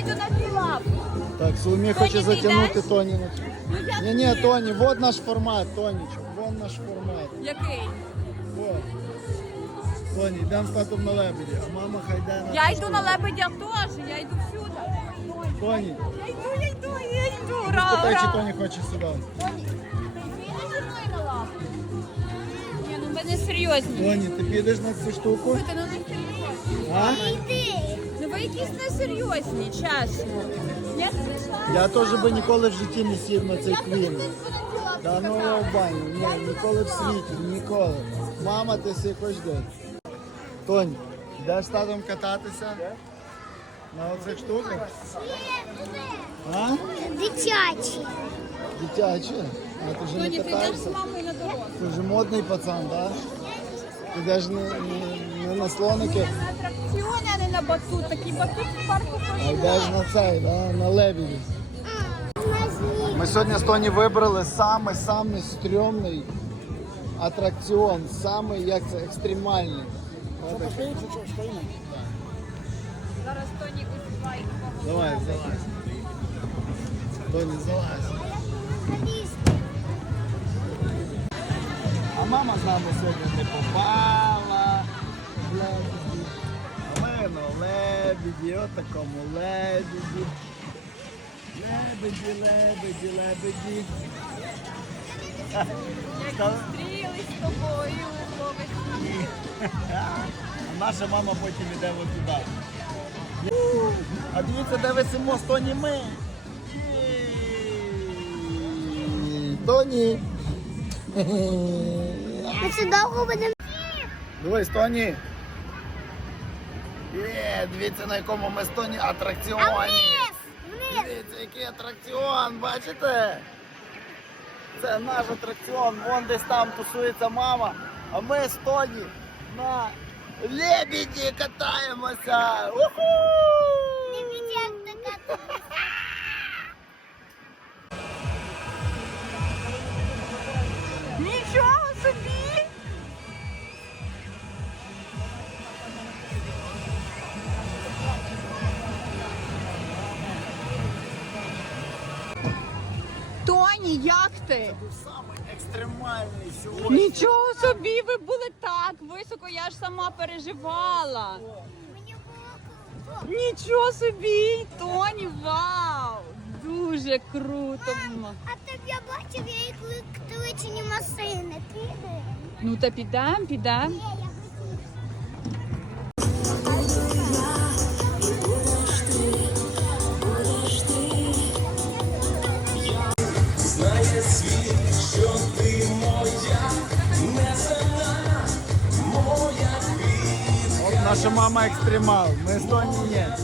иду на пилап. Так, Сулми хочет затянуть и Тони. Ну, не, не, тони. тони, вот наш формат, Тонечок, вот наш формат. Який? Вот. Тони, дам потом на лебеди, а мама хайда. На я иду на лебедях тоже, я иду сюда. Тони, тони. Я иду, я иду, я иду, ра, ра. Тони хочет сюда. Тони, ты видишь, что на лапу? Не, ну мы не серьезные. Тони, ты пидешь на эту штуку? Слушайте, ну, якісь несерйозні чаші. Я, тоже бы не я теж би ніколи в жизни не сів на цей квін. Та ну баню, ні, ніколи в світі, ніколи. Мама, ты си хоч день. Тонь, йдеш з татом кататься? На оцих вот штуках? А? Дитячі. Дитячі? А ти вже не катаєшся? Тоні, ти йдеш з мамою пацан, Да? И даже на, на, на слоники. А не на на батут. Такий батут в парку поїхав. А на цей, да? на левій. А, Мы сегодня з Тоні вибрали самый саме стрьомний атракціон, самий як це екстремальний. Зараз Тоні Давай, залазь. Тоні, залазь мама з нами сьогодні не попала. Лебіді. Але ну лебіді, от такому лебіді. Лебеді, лебеді, лебеді. Зустрілись з тобою, ловить. Наша мама потім іде от туди. А дивіться, де висимо, Тоні ми. Тоні. Мы сюда будем. Давай, Стони. Дивіться, на якому ми стоні атракціоні. А Дивіться, який атракціон, бачите? Це наш атракціон. Вон десь там тусується мама. А ми стоні на лебіді катаємося. У-ху! Як ти? Це був самий екстремальний сьогодні. Нічого собі ви були так високо, я ж сама переживала. Мені було круто. Нічого собі, Тоні, вау, дуже круто. Мам, А там я бачив, я їх машини! маси. Підемо. Ну та підемо, підемо. Наша мама экстремал. Мы с не нет.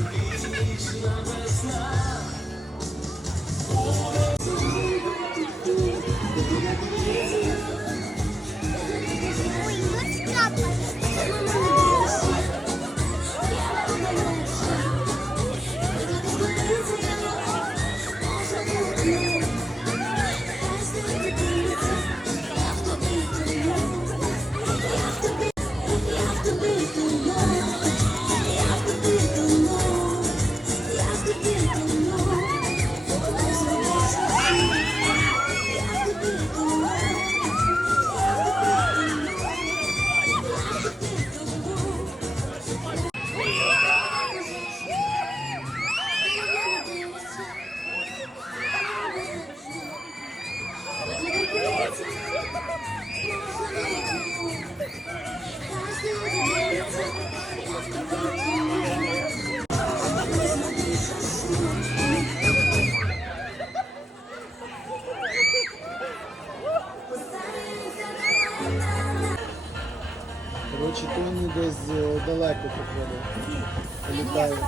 чи то вони десь далеко походять? Mm -hmm. Літають.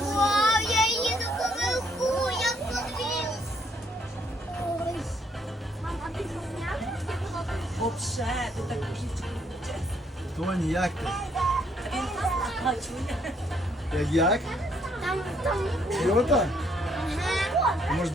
Вау, я їду до верху, я подивився. Ось. Мам, а ти як? Взагалі, ти так кричиш. Тоні, як ти? А Як як? Там, там. Йота? Ага. Може,